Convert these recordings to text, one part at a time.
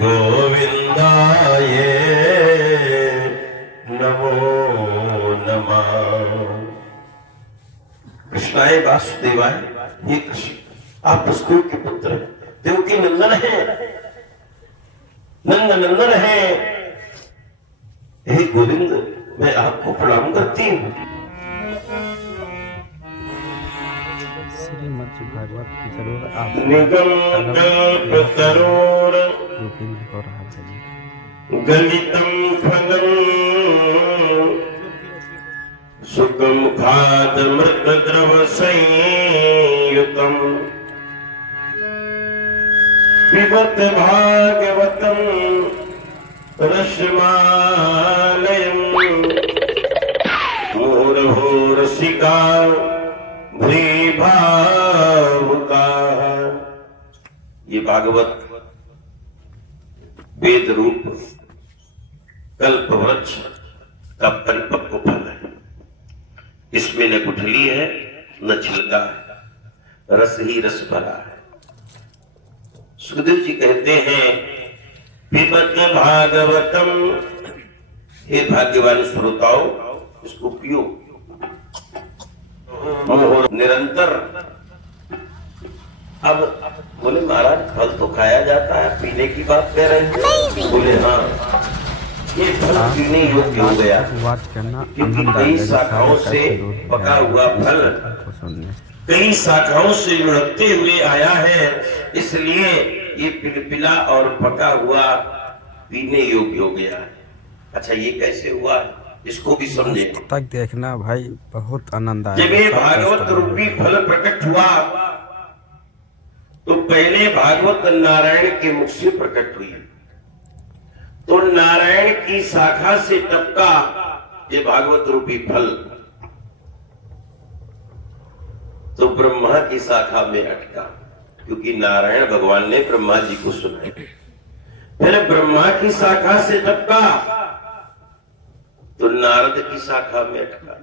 गोविंदाय नमो नमः। कृष्णाय वासुदेवाय। ये कृष्ण आप वसुदेव के पुत्र हैं, देव के नंदन है, नंद नंदन है। हे गोविंद, मैं आपको प्रणाम करती हूँ। श्रीमद् भागवत की जरूर आप निगम कल्पतरोर हो रहा है। गलितम फलम सुखमुखाद मृत द्रव संयुतम पिबत भागवतम रसमालयम मुहुर्हो रसिका भावुका। ये भागवत वेद रूप कल्प वृक्ष का परिपक्व फल है। इसमें न गुठली है न छिलका है, रस ही रस भरा है। सुखदेव जी कहते हैं पिबत भागवतम, हे भाग्यवान श्रोताओ इसको पियो निरंतर। अब बोले महाराज फल तो खाया जाता है, पीने की बात कह रहे हैं। बोले हाँ, ये फल पीने योग्य हो गया क्योंकि कई शाखाओं से पका हुआ फल कई शाखाओं से लुढ़कते हुए आया है, इसलिए ये पिलपिला और पका हुआ पीने योग्य हो गया है। अच्छा, ये कैसे हुआ, इसको भी समझे। तक देखना भाई, बहुत आनंद आया। जब ये भागवत रूपी फल प्रकट हुआ तो पहले भागवत नारायण के मुख से प्रकट हुई, तो नारायण की शाखा से टपका ये भागवत रूपी फल, तो ब्रह्मा की शाखा में अटका, क्योंकि नारायण भगवान ने ब्रह्मा जी को सुनाया। फिर ब्रह्मा की शाखा से टपका तो नारद की शाखा में अटका,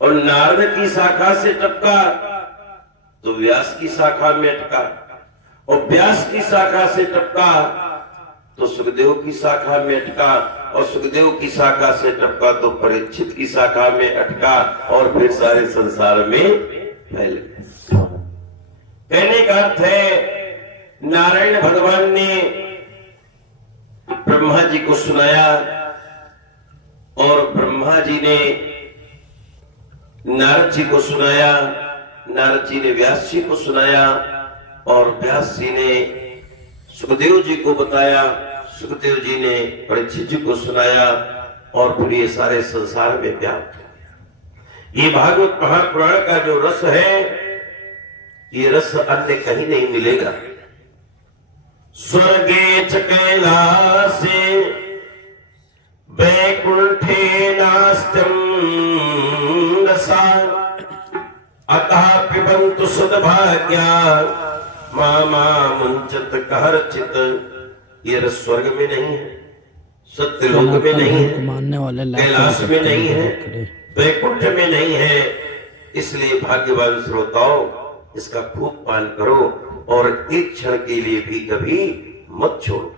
और नारद की शाखा से टपका तो व्यास की शाखा में अटका, और व्यास की शाखा से टपका तो सुखदेव की शाखा में अटका, और सुखदेव की शाखा से टपका तो परीक्षित की शाखा में अटका, और फिर सारे संसार में फैल गए। कहने का अर्थ है नारायण भगवान ने ब्रह्मा जी को सुनाया, और ब्रह्मा जी ने नारद जी को सुनाया, नारद जी ने व्यास जी को सुनाया, और व्यास जी ने सुखदेव जी को बताया, सुखदेव जी ने परीक्षित जी को सुनाया, और फिर ये सारे संसार में व्याप्त हो गया। ये भागवत महापुराण का जो रस है, ये रस अन्य कहीं नहीं मिलेगा। स्वर्गे च कैलासे वैकुंठे नास्त्यं रसा अतः पिबन्तु सद्भाग्या मामा मुंचत कहरचित। ये रस स्वर्ग में नहीं है, सत्यलोक में नहीं है, कैलाश में नहीं है, वैकुंठ में नहीं है। इसलिए भाग्यवान श्रोताओं इसका खूब पान करो, और एक क्षण के लिए भी कभी मत छोड़ो।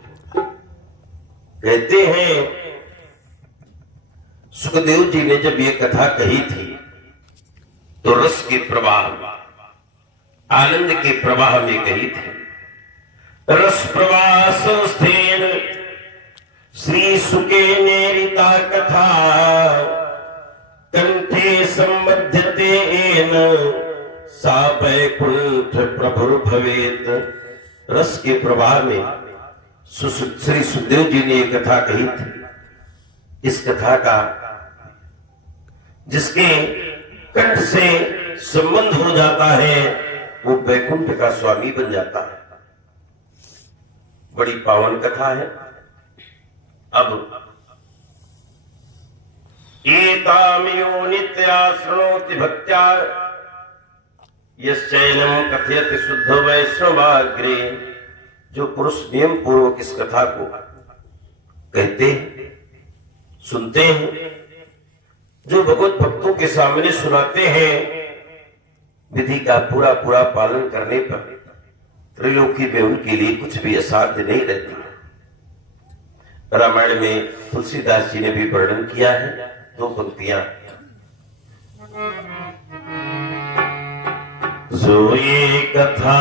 कहते हैं सुखदेव जी ने जब ये कथा कही थी तो रस के प्रवाह, आनंद के प्रवाह में कही थी। रस प्रवाह संस्थेन श्री सुके नेरिता कथा कंठे संबध्यते एन सा वैकुंठ प्रभुर भवेत। रस के प्रवाह में श्री सुखदेव जी ने एक कथा कही थी। इस कथा का जिसके कंठ से संबंध हो जाता है वो वैकुंठ का स्वामी बन जाता है। बड़ी पावन कथा है। अब एतामियो नित्या शृणोति भक्त्या यश्चैनं कथयति शुद्ध वैष्णवाग्रे। जो पुरुष नियम पूर्वक इस कथा को कहते हैं, सुनते हैं, जो भगवत भक्तों के सामने सुनाते हैं, विधि का पूरा पूरा पालन करने पर त्रिलोकी में उनके लिए कुछ भी असाध्य नहीं रहता। रामायण में तुलसीदास जी ने भी वर्णन किया है, 2 पंक्तियां। जो ये कथा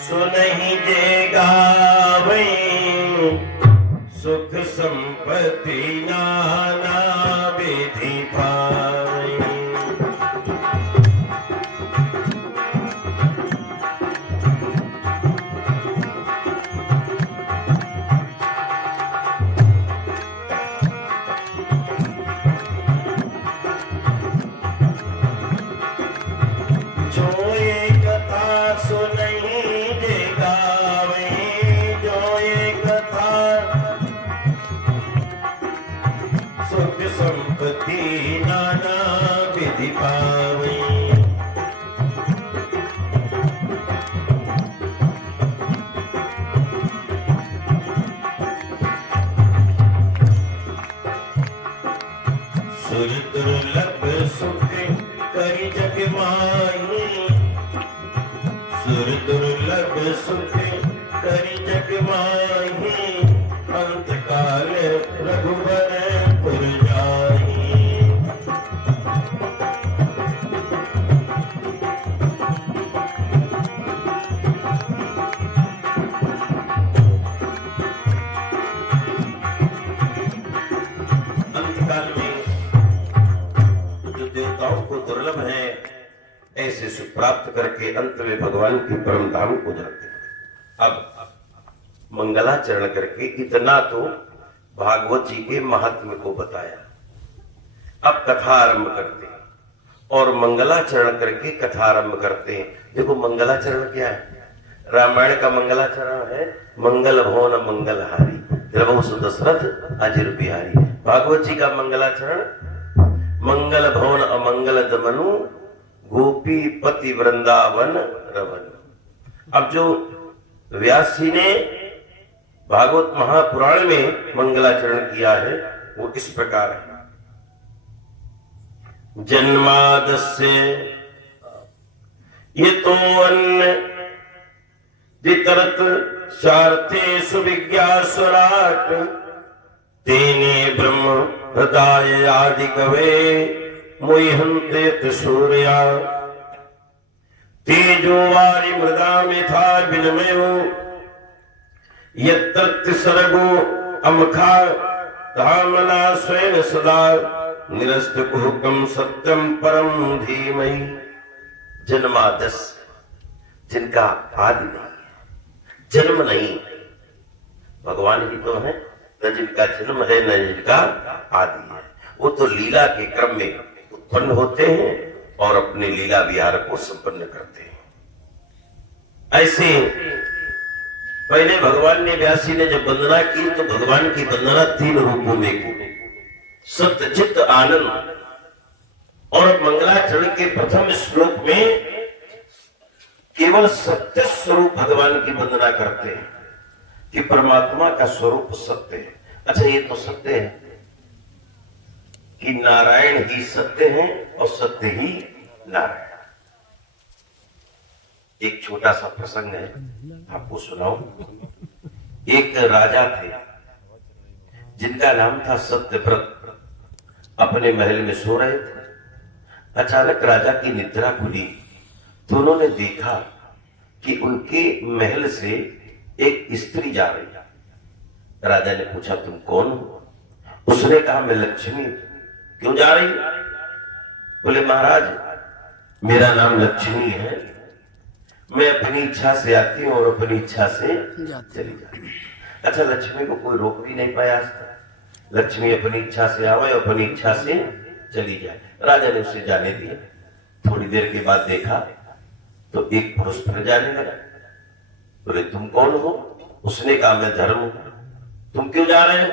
सुनहि जे गावै, सुख संपत्ति नाना विधि पावै। सुर दुर्लभ सुख करि जग माही, सुर दुर्लभ सुख करि जग माही, अंत काल रघुबर पुर जाही। अंतकाल में देवताओं को दुर्लभ है ऐसे सुख प्राप्त करके अंत में भगवान की परम धाम को जाते हैं। अब मंगलाचरण करके इतना तो भागवत जी के महात्म्य को बताया। अब कथा आरंभ करते हैं और मंगलाचरण करके कथा आरंभ करते हैं। देखो मंगलाचरण क्या है? रामायण का मंगलाचरण है मंगल भवन मंगलहारी, द्रवहु दशरथ अजिर बिहारी। भागवत जी का मंगलाचरण मंगल भवन अमंगल दमनु, गोपी पति वृंदावन रवन। अब जो व्यास जी ने भागवत महापुराण में मंगलाचरण किया है वो इस प्रकार है। जन्मादस्य ये तो अन्न दितरत सारथे सुविज्ञासुराट, तेने ब्रह्म हृदय आदि कवे, मुहंते त्रिसूर्या। तेजो वारी मृदा मिथा विनमयो, यत्र सर्गो अमखा धामना स्वयं सदा, निरस्त कुहुकम सत्यम परम धीमहि। जन्मादस जिनका आदि नहीं, जन्म नहीं, भगवान ही तो है, न जिनका जन्म है न जिनका आदि है। वो तो लीला के क्रम में उत्पन्न होते हैं और अपने लीला विहार को संपन्न करते हैं। ऐसे पहले भगवान ने व्यास जी ने जब वंदना की तो भगवान की वंदना 3 रूपों में की, सत्य चित्त आनंद। और मंगलाचरण के प्रथम श्लोक में केवल सत्य स्वरूप भगवान की वंदना करते हैं कि परमात्मा का स्वरूप सत्य है। अच्छा ये तो सत्य है कि नारायण ही सत्य है और सत्य ही नारायण। एक छोटा सा प्रसंग है आपको सुनाऊं। एक राजा थे जिनका नाम था सत्यव्रत। अपने महल में सो रहे थे, अचानक राजा की निद्रा खुली तो उन्होंने देखा कि उनके महल से एक स्त्री जा रही है। राजा ने पूछा तुम कौन हो? उसने कहा मैं लक्ष्मी। क्यों जा रही? बोले महाराज मेरा नाम लक्ष्मी है, मैं अपनी इच्छा से आती हूँ और अपनी इच्छा से चली जाती। अच्छा लक्ष्मी को कोई रोक भी नहीं पाया आज तक। लक्ष्मी अपनी इच्छा से आवे और अपनी इच्छा से चली जाए। राजा ने उसे जाने दिया। थोड़ी देर के बाद देखा तो एक पुरुष फिर जाने लगा। बोले तुम कौन हो? उसने कहा मैं धर्म हूं। तुम क्यों जा रहे हो?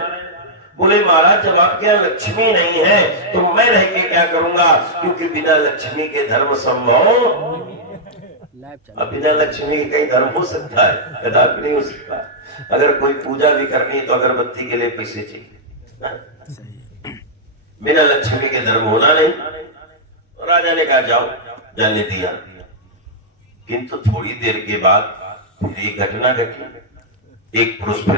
बोले महाराज जब आपके यहाँ लक्ष्मी नहीं है तो मैं रह के क्या करूंगा, क्योंकि बिना लक्ष्मी के धर्म संभव, अब बिना लक्ष्मी के कहीं धर्म हो सकता है? कदापि नहीं हो सकता। अगर कोई पूजा भी करनी है तो अगरबत्ती के लिए पैसे चाहिए, बिना लक्ष्मी के धर्म होना नहीं। तो राजा ने कहा जाओ, जाने दिया। किंतु थोड़ी देर के बाद फिर एक घटना घटी। एक पुरुष फिर